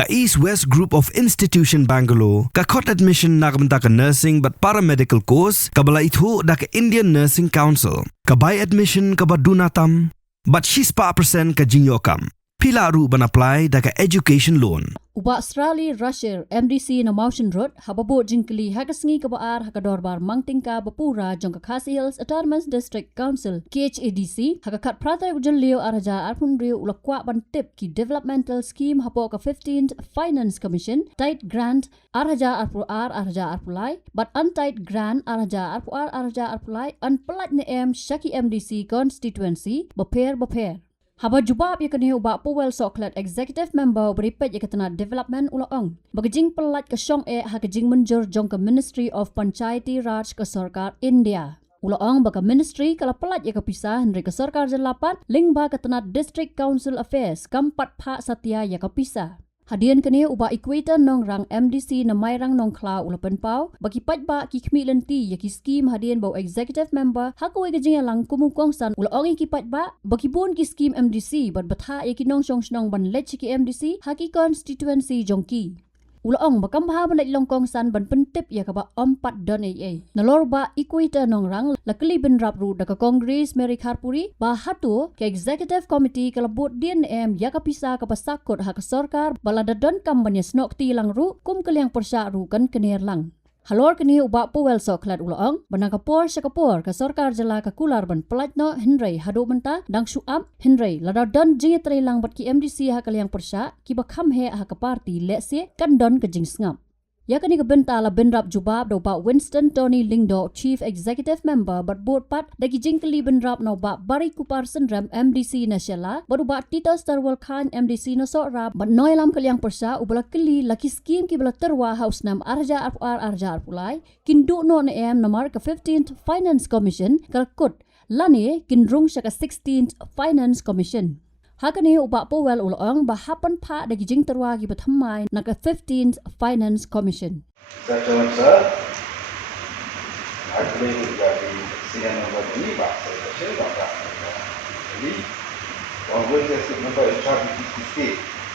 Ka East West Group of Institution Bangalore, ka court admission na kabenta ka nursing but paramedical course, kabala itu da ka Indian Nursing Council, ka buy admission ka badunatam, but she's pa percent ka jinyokam. Pila ru ban apply da ka education loan. Uba Australia Russia MDC na Mountain Road hababo jingkli hakasengi kabaar hakadorbar mangtingka bapura jong ka Khasi Hills Autonomous District Council KHADC hakakat pratai ujan leo araja arpun rio ulakwa ban tip ki developmental scheme hapo ka 15th Finance Commission tight grant araja araja arpulai but untight grant araja arpulai unpelat ne em Shaki MDC constituency baper Haba jubab yakani uba Powell Soklat Executive Member beripet yakatana Development Ulaong. Bagajing pelat ke syong hakajing menjur jong ke Ministry of Panchayati Raj ke Sarkar India. Ulaong baka Ministry kala pelat yakapisah henry ke Sarkar Jelapan ling ba katana District Council Affairs kampat pak satya yakapisah. Hadian kini uba equator nong rang MDC na may rang nong kla ulapan pau bagi patba ki kmi lenti yaki scheme hadian bau executive member hakoi gajing lang kumukong san ulaong ki patba bagi bun ki scheme MDC bat batha yaki nong song ban let ki MDC haki constituency jongki ulaong bakam baha balai longkong san ban pentip ya kaba ompat don AA nalorba equator nong rang lakli bin rap ru daka Congress Mary Kharpuri ba hatu ke executive committee kalabut DNM ya kapisa ka pasakot hak sarkar balada don kampanye snok ti lang ru kum kaliang persya ru kan kenir lang halor kini uba Powell Soklat ulaong banakapor syakapor ka sarkar jala ka kular ban pelat no Henry hadu menta dang suam Henry lada don jingi tre lang bat ki MDC ha kaliang persya ki bakham he ha ka party lese kan don ka jing ngam yakani ka benta la benrap jubab do ba Winston Tony Lingdo Chief Executive Member bat board pat dagi jingkli benrap no ba Bari Kupar Sendram MDC na syala baru ba Tito Starwal Khan MDC no so rap bat noilam kaliang persya ubala keli laki scheme ki bala terwa house nam arja arpulai kindu no na em namar ka 15th Finance Commission kalkut lani kinrung sya ka 16th Finance Commission Hakani uba Powell ulaong bahapan pa dagi jing terwa ki bathamai na ka 15th Finance Commission. Sir, actually regarding senior number ini bahasa kecil bahkan jadi orang berjasa number HR di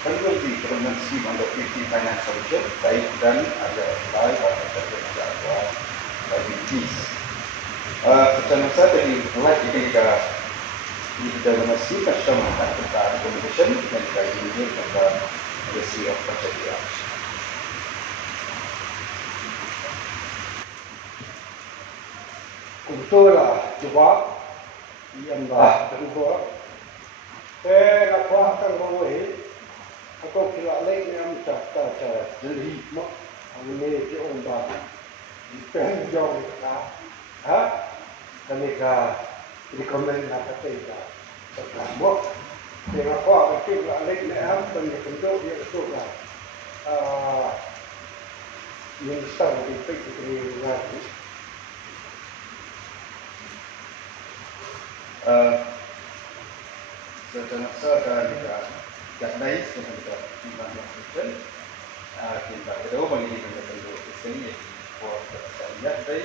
kan di government scheme under 15th Finance Commission baik dan ada lain bahasa kerja bagi peace. Secara saya dari mulai kita di dalam masih masyarakat tentang communication dan kajian tentang policy of Panchayati Raj. Kultura jawab yang kedua, apa akan mengawal atau kira lain yang cakap jadi mak ini diomba dipenjong dan mereka rekomend nak kita sekarang dengan apa kita lain yang bentuk yang itu lah minister di negara Secara juga jadai sebenarnya timbangan Kristen kita kedua bagi bentuk Kristen yaitu for jadai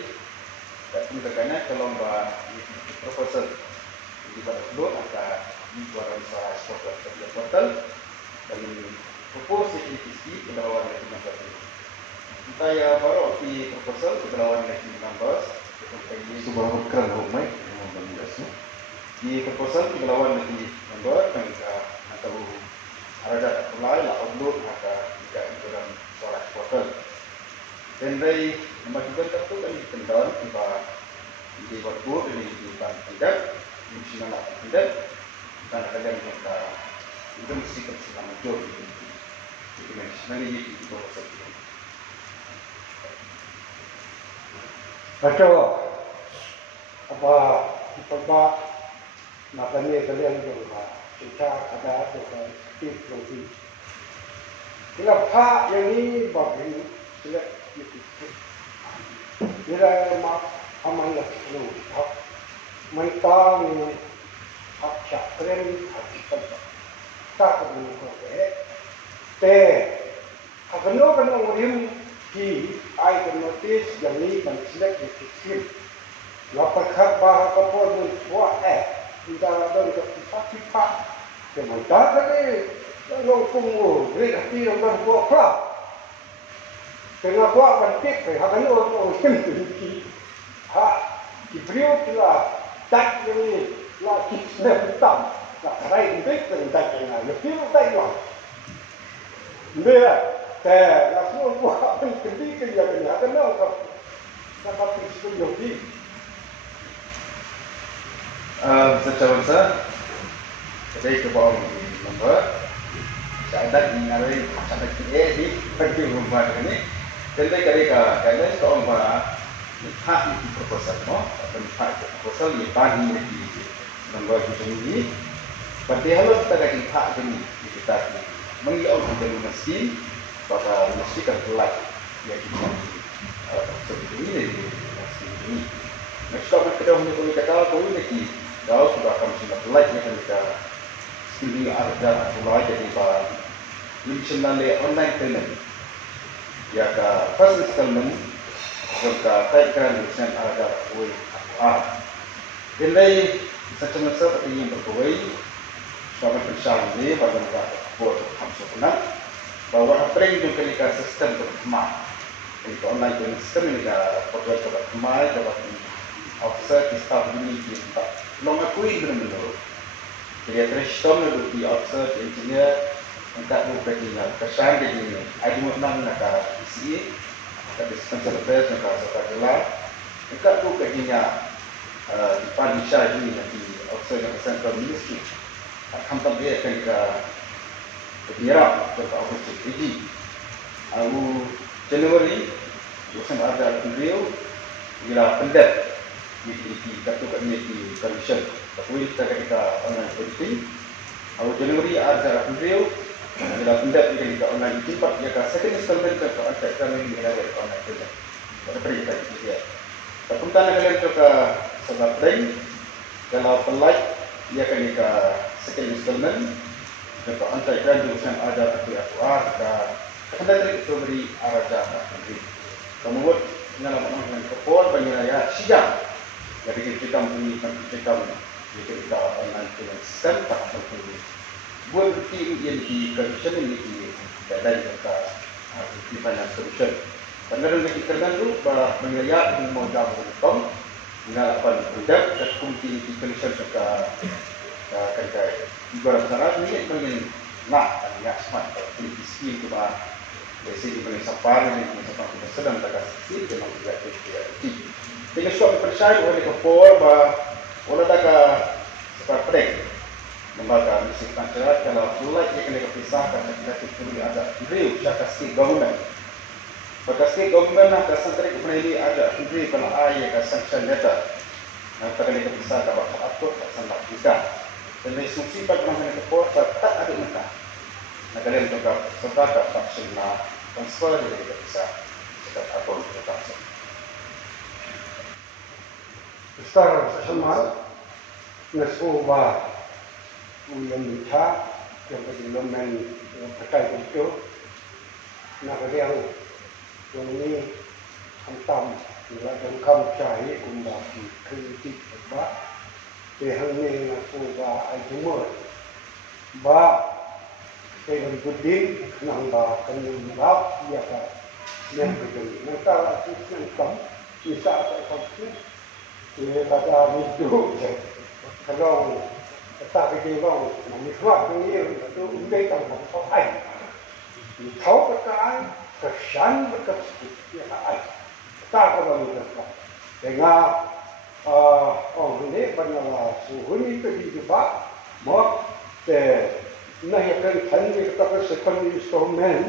dan kemudian kalau proposal di pada sebelum akan dibuat secara portal dan propose ini kedalawan lagi number kita ya baru di proposal kedalawan lagi numbers ini sebuah kerana rumah yang membahasnya di proposal kedalawan lagi number dan kita atau ada mulai lah upload maka jika dalam secara portal dan dari nomor juga itu kan dikendal di buat ini di tidak mesti nak tidak dan ada yang kita itu mesti kita muncul itu mesti di proses itu. Betul. Apa kita makanya kalian juga kita ada aktif lagi. Kenapa yang ini bagi tidak tidak mak amanah lu mentang hak cakren hak kita tak perlu te akan urim di ai notis yang ini select di lapar hak bah kapor semua kita ada di satu pak kemudian tadi Nông cung rồi hati yang berbuat kelak. Tengah buat bantik, hakan orang yang tinggi. Diberiu kila tak ini lah kita hitam. Nak rai itu tak yang lebih tak yang. Dia, nak semua buat penting kerja kerja. Hakan orang dapat prinsip yogi. Secara besar, jadi kebawa member. Saya di nari sampai di pergi rumah ini. Jadi kerja seorang hak itu proposal hak proposal ni bagi di nombor ini. Pada hal kita lagi hak ini kita mengiau dari mesin pada mesin terkelak yang seperti ini di mesin ini. Maksudnya kita untuk kata kau ini kau sudah akan sudah kelak yang kita ini ada mulai jadi Nationally online payment. Ya ka first installment jika taikkan dengan ada WAR. Jadi secara seperti yang berkuai selama persiapan ini pada buat hamsunan bahwa apa yang juga sistem berkembang. Itu online payment system ini perlu berkembang dapat officer di staff ini kita lama kui benar-benar. Jadi sistem itu di officer engineer untuk berkaitan kesan jadi ada mana nak isi tapi sebenarnya nak sekarang kita tu berkaitan di Padisha ini nanti officer yang central ministry akan tampil ke Iraq ke officer ini. Aku Januari bukan ada video bila pendek di kartu community commission tapi kita online politik. Aku Januari ada video bila pendek kita online cepat dia ka second installment ke atas kami ini ada online saja. Pada kita dia. Tapi tanah kalian ke sebab lain kalau pelaj dia akan ke second installment ke antar graduation ada tapi akuar ke kendali itu beri araja nanti. Kemudian dengan kepor banyak raya sejak. Jadi kita kita online sistem tak perlu buat tim yang di commission ini dari mereka di finance commission. Karena kita tergantung pada mengelak mau jawabkom dengan apa produk dan kumpulan di commission juga kerja. Juga rasa ini mungkin nak ya smart di skill juga basic di penyesapan ini penyesapan sedang tak skill dengan juga itu. Jadi suatu percaya oleh kepor bahwa orang tak seperti lembaga misi masyarakat kalau mulai ia kena dipisahkan ketika itu ada review syarikat state government. Pada state government ada santri kemudian ini ada review kalau ayat ada sanction letter. Nah, kena dipisahkan bahawa atur tak sampai juga. Dan instruksi pada orang yang kepor tak ada mereka. Nah, kalian juga serta vaksin transfer jadi kita bisa sekat atur kita vaksin. Sekarang sama nasuba yang minta yang berdemen terkait itu nak yang ini hantam bila yang kamu cari kumbaki kritik bah tehangnya nasuba ajumur bah dengan budin nambah kenubab ya kan yang begini maka yang kamu bisa konflik ini pada hidup kalau ta cái vòng mà mình hoạt cái nhiều itu đây tầm một số ảnh mình thấu cái sáng với cái ảnh ta có bao nhiêu được để nga ông này bây giờ là sự huấn cái gì đó mà để này cái thành cái ta cái second instrument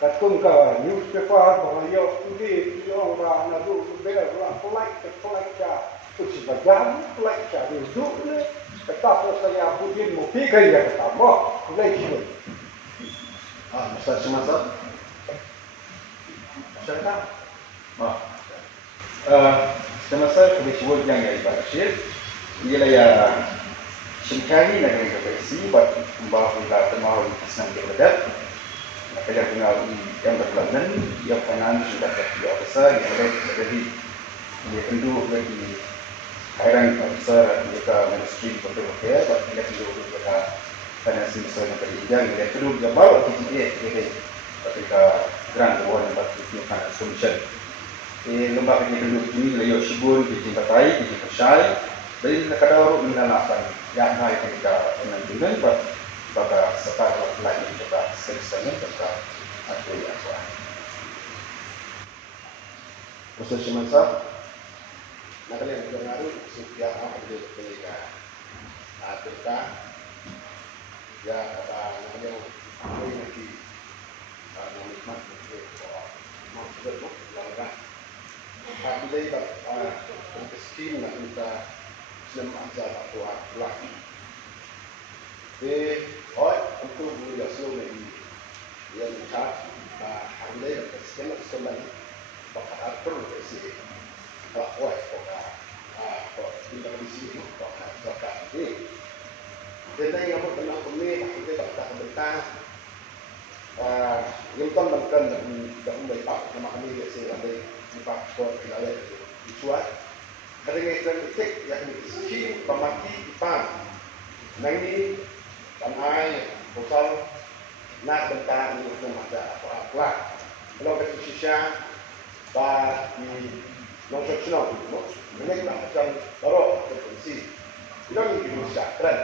các công cả newspaper và nhiều cái gì ông bà nó đủ bây giờ là polite tu sebagian polite cari dulu Kata saya Budin Mufi gaya kata mo kulai sini. Masa semasa. Saya tak. Semasa kebetulan yang dari Bashir, dia lah ya sengkali nak kena berisi buat bahawa kita mahu senang berdebat. Nak kerja dengan yang berpelanan, yang kanan sudah terbiasa besar, yang ada jadi dia tentu lagi Kairan besar kita ministry betul-betul, buat kita juga kita financing soalnya bagi yang kedua dia baru TGA jadi ketika grant award number 15 finance commission lembaga ini kedua ini layo sibun di Jimbatai di Persai dari nakadaro minalapan yang hai ketika penantinan baka setar lain kita selesainya tentang aku yang kuat. Proses semasa nak kalian dengar setiap apa dia ketika kita ya kata namanya koi nanti nikmat untuk mau sudah mau lakukan. Tapi dia tak skim nak kita senam ajar atau apa. Untuk beliau selalu yang cak hari ini kita skim sembari pakai atur sih. Wah, kok kita di sini kok ini. Jadi yang apa tentang ini kita tak berita. Yang kan bahkan dah mulai pak nama kami dia sih ada di pak kor wilayah Isuat. Kadang kita cek yang skim pemaki ipan. Nanti tanai posal nak tentang itu macam apa. Kalau kita sisa di longsor senang, mereka macam baru terkonsumsi. Kita ni bisa keren.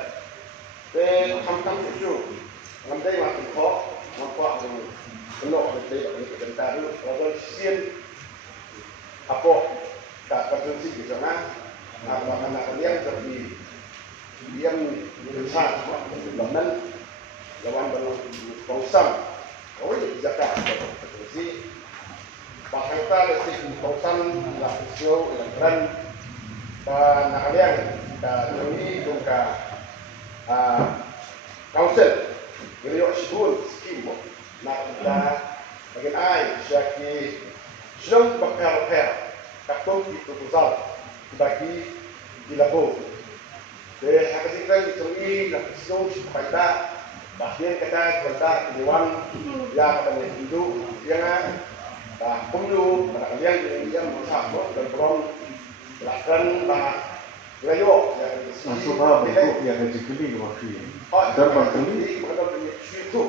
Tam itu, ngambil macam kau, nampak tu, kenok betul ni kita dulu. Kalau sian apa tak konsumsi di sana, anak yang seperti yang besar, lawan dalam kawasan, kau ini zakat konsumsi. Bahkan kita lesik kawasan lah show dan nakalian dan ini juga council beliau sebut skim nak kita bagian ai syaki sedang bakal kaktung di proposal bagi dilakukan. Jadi hakikat itu ini lah show supaya bahagian kita dewan yang akan hidup yang pemilu nakalian yang bersama dan berong belakang Rayo yang masuk bentuk yang dikeli waktu darban keli itu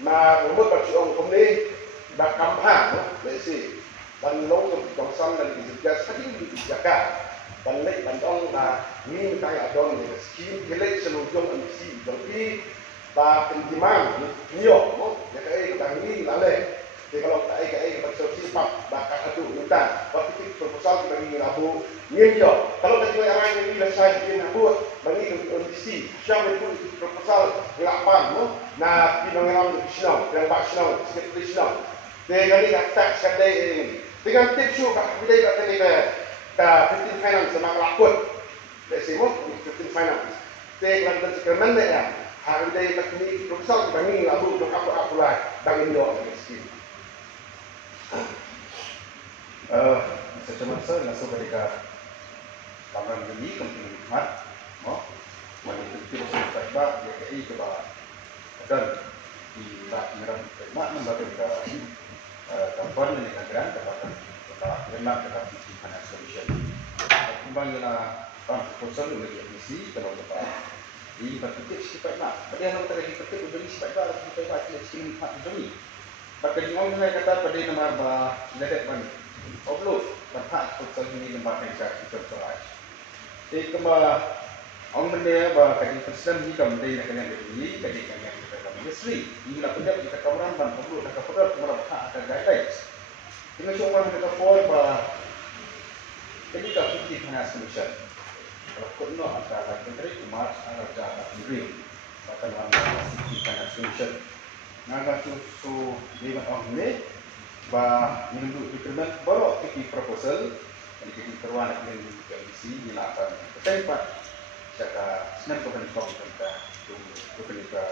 na umur berjuang kembali bakam ha lesi dan long untuk kawasan dan dijaga sekali dijaga dan lek bandong na ni kayak adon ni skim gelek seluruh ambisi jadi ba pentimang niyo ya kayak tangi lale. Jadi kalau kita bersosial bakal satu minta waktu itu proposal bagi abu ngiyo. Kalau kita orang yang bila saya bikin abu bagi kondisi siapa itu proposal lapan, na pinongeram nasional, yang nasional, sekitar nasional. Jadi kali kita sekadar ini dengan tips juga kita kata ni ke 15 finance sama lakut. Lesimo 15 finance. Jadi kalau kita kerana ya hari ini teknik proposal bagi abu untuk apa lah bagi Indo miskin. Semasa langsung ketika kamar ini kami nikmat, menjadi terus baik DKI ke bawah dan di merah nikmat membaca kampanye dengan grant kepada enak dekat di finance commission. Kembalilah proposal oleh komisi kalau dapat di bertitik sifat nak. Padahal kalau kita bertitik untuk sifat baru kita baca skim hak demi. Bahkan orang yang kata pada nama ledak ban upload berhak untuk ini lembaga yang kita percaya. Jadi kembali orang benda bahkan presiden ni kami nak kena beri jadi kami kita kami industri. Ini nak kerja kita kameran ban upload nak perlu kembali berhak akan guidelines. Dengan cuma kita for bah jadi kalau kita finance commission kalau kena antara menteri Umar antara menteri bahkan antara finance commission naga tu so lima tahun ni bah menunduk procurement baru kita proposal jadi kita perwan dengan komisi di lapan tempat secara senang kebentuk tentang kebentuk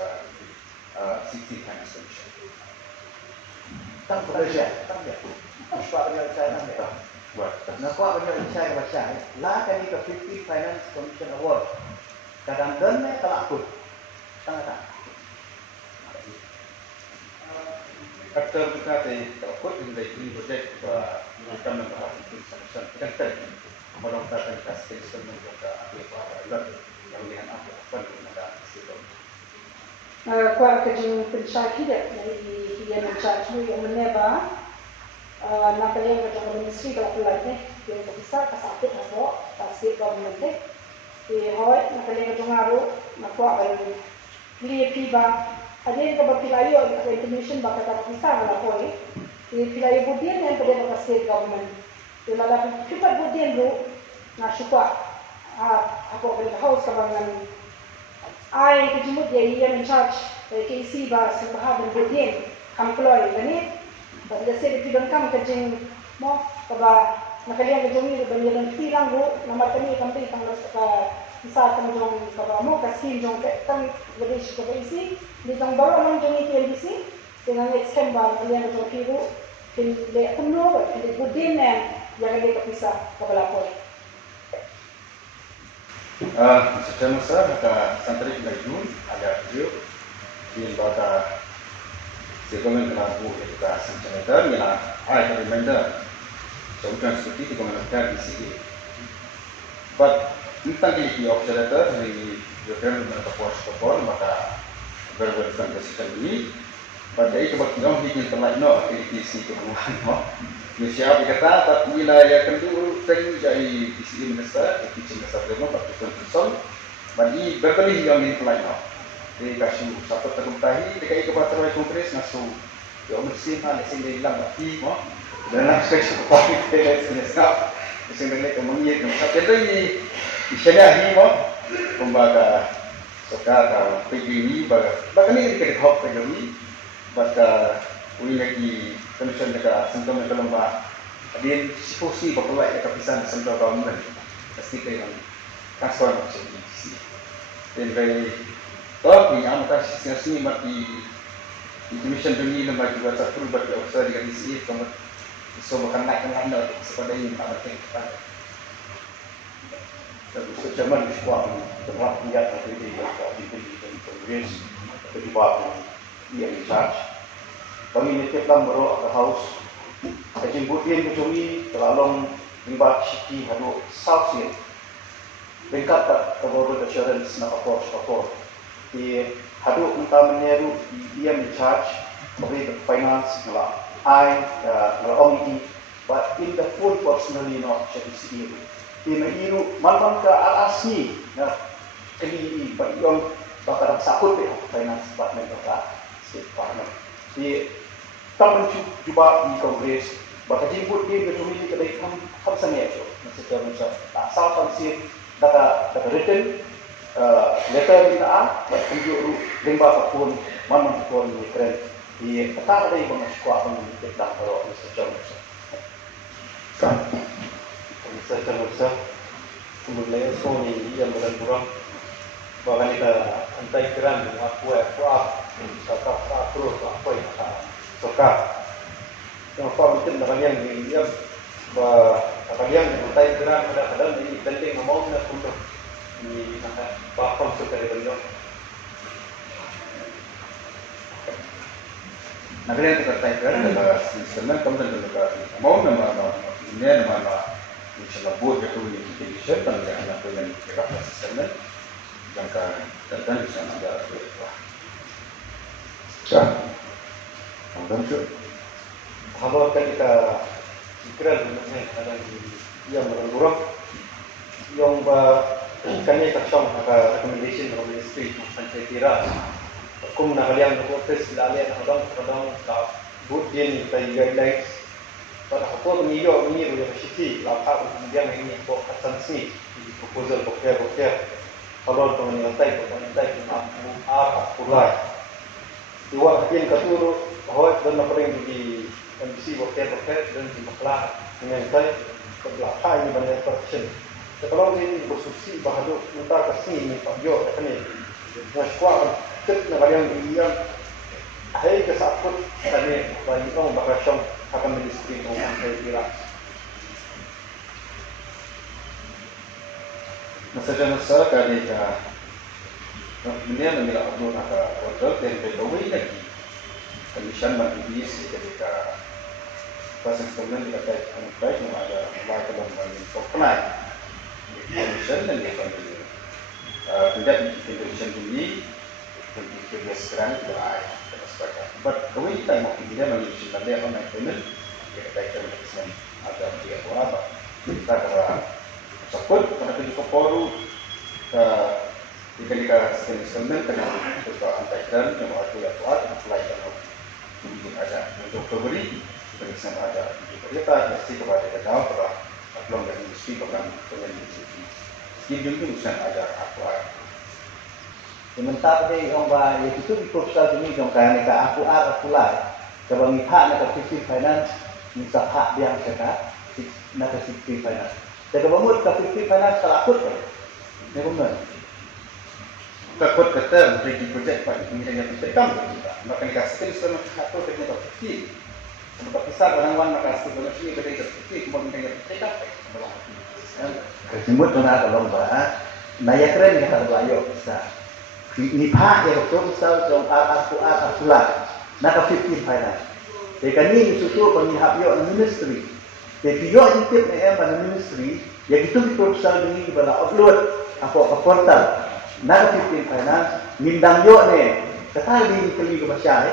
sisi finance commission tak bekerja tak dia apa yang saya nak buat nakwa yang saya baca lah kali ke 50 finance commission award kadang-kadang ni kalau aku tengah After kita takut dari ini projek kita membahas itu sangat penting. Kalau kita akan kasih sistem untuk apa yang dengan apa dengan sistem. Kwa kajing pencak hidup dari yang mencak yang meneba nak kalian kajang ministry kalau pelai yang bisa kasapit habo kasih government di hoi nak kalian kajang aru nak kuat baru lihat tiba ada yang kebat pilayo information bakal bisa kalau hoi di pilayo budian yang pada bakal state government di lalu kita budian lu nak suka apa kalau house kabangan ai kejumut ya ia mencharge KC ba sebahar dan budian employee bani pada saya di bangkam kejing mo kaba nakalian kejung ni banyalan tilang bu nama kami kami tang bisa kemjong kaba mo kasin jong tang lebih suka isi di tang baru nang jong TLBC dengan extend ba kalian kejong kiru tin le kuno di budian yang ada bisa kaba Secara besar ada santri Jun ada video di lembaga Sekolah Kelabu Edukasi Senator yang ada reminder sebutan seperti dikomunikasikan di sini. But tentang ini observator dari Jokowi mendapat pos maka berbentuk decision ini. Pada itu berkembang di tempat no edisi kemudian Malaysia berkata pada wilayah kedua terjadi di sini besar, di sini besar demo pada konsul, bagi berbeli yang ini lain. Jadi kasu satu terkutahi, dekai kepada kongres nasu, yang mesin ada sini hilang mati, dan langsung seperti itu senyap, sini lagi kemudian tapi itu di sini ahi, pembaga sekarang PGI, bahkan ini dekat hok PGI, bahkan uli lagi Commission dekat sentuh lembah adin sifusi berkelai dekat pisan sentuh government pasti kaya transfer macam ini dan dari kalau punya amat sini mati di Commission ini lembah juga satu berusaha dengan isi kamu so bahkan naik anda sepada ini amat yang kita tapi sejaman di sekolah terlalu lihat dari di Kongres kedua yang in charge kami nitip lang bro at house kajing budian kejungi terlalu libat siki hadu south side bengkat tak government assurance na kapor di hadu unta menyeru dia in charge public finance nala I nala omiti but in the full personally not CDC di mairu man ka alasni na kali ba yung bakal sakot finance department ka state department di taman cuba di kongres bakal jemput dia ke committee kedai kamsan ya tu secara macam tak salah sih data written letter kita buat tunjuk lembar pun mana pun keren di kata ada yang sekolah pun kita kalau secara macam kan secara macam kemudian Sony yang berkurang bahkan kita antai keran aku cakap terus apa yang suka yang apa mungkin kalian dia kalian antai keran kadang-kadang ini penting ngomong nak untuk di bahkan suka dari beliau. Nah, kalian terkait keran adalah instrumen kemudian juga mau nama ini nama misalnya buat itu di dan yang anak yang kita instrumen jangka tertentu bisa ada berubah. Kemudian tu, kalau ketika pikiran ada yang berkurang, yang kami tercom ada recommendation from ministry sampai kira, kum nak kalian proses lalai kadang buat dia ni guidelines. Pada apa mengiyo university, lapar kemudian ini buat asansi proposal bokeh. Kalau pemerintah apa pulai, dua hakim katuru, hoy dan napering di MBC bokeh dan di maklah dengan saya kebelakang ini banyak persen. Kalau ini bersusi bahagia minta kasih ini Pak Jo ini, naskuan kita nak yang dia, hai kesaput tadi bagi orang bakasong akan ministry orang saya kira. masa kali ini menilai abdul naka kontrol dan berdoa lagi kondisian mandiri ketika pas instrumen dikatakan baik ada mulai kelompokan terkenal kondisian dan dia tidak kondisian ini Jadi kebiasaan itu ada sepakat. But kalau kita mau pilih Malaysia nanti online payment, kita kaitan dengan ada dia apa? Kita kalau support karena kita perlu jika semen kena untuk antaikan yang ada yang kuat apply kalau mungkin ada untuk pemberi kita bisa ada kita pasti kepada kita bahwa belum dari industri program industri skim itu bisa ada apa sementara dia orang bah yang itu di proposal ini dong kan neka aku lah kalau mihak neka fixed finance misal hak yang kita neka fixed finance jadi kalau mau fixed finance kalau akut kan ni benar takut kata bagi projek pada pemilihan yang terkam kita maka dikasih sama satu teknik fikir untuk pisah orang-orang maka sebelum ini berdaya fikir kemudian yang terkam Kesimut tuna kalau bahas, naya keren ya kalau ayo bisa. Nipah ya betul misal jom akulah, nak 15 finance. Dekat ni susu pengihap yo ministry. Jadi yo intip ni pada ministry, ya gitu di proposal ini bala upload apa portal. Nak 15 finance, mindang yo ni, kata di kali ke masyai,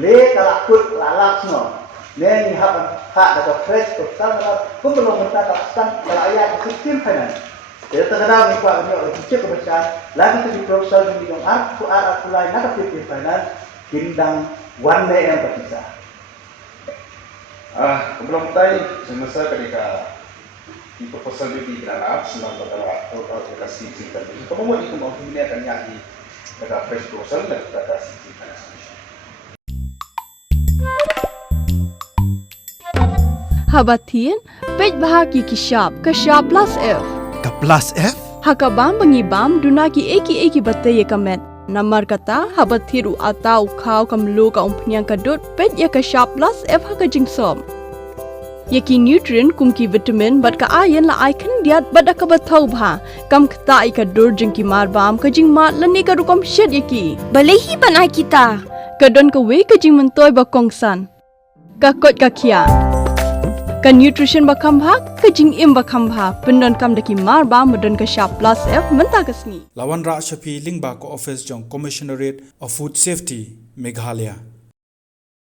le kalau akut lalak no. Ni hak atau fresh total pun belum mentah kapsan melayat sistem finance. Jadi terkadang ni kuat ni oleh kecil kebesaran lagi tu di proposal ni dong aku lain nak sistem finance hindang one day yang terpisah. Belum tadi semasa ketika di proposal itu dikenal senang berdalam atau kasih cinta. Kamu mau ikut mau ini akan nyari ketika fresh proposal dan kita kasih cinta. Habatin, pej bahagi kishab plus F. Ka plus F? Hakabam bangibam dunaki eki batai kamet. Namar kata habathiru atau kau kamlu ka umpnyang kadut pej ya kishab plus F haka jingsom. Yaki nutrient kumki vitamin bat ka ayan la icon diat bada ka bathau bha kam kta ka dur jingki marbam ka jing mat lani ka rukom shed yaki. Balehi banai kita. Kadon ka we ka jing mentoy ba kongsan. Ka kot ka kia. Ka nutrition bakam bhag ka jing im bakam bha pendon kam daki mar ba modon ka sharp plus F menta kasni Lawan Ra Shafi Lingba ko office jong commissionerate of food safety Meghalaya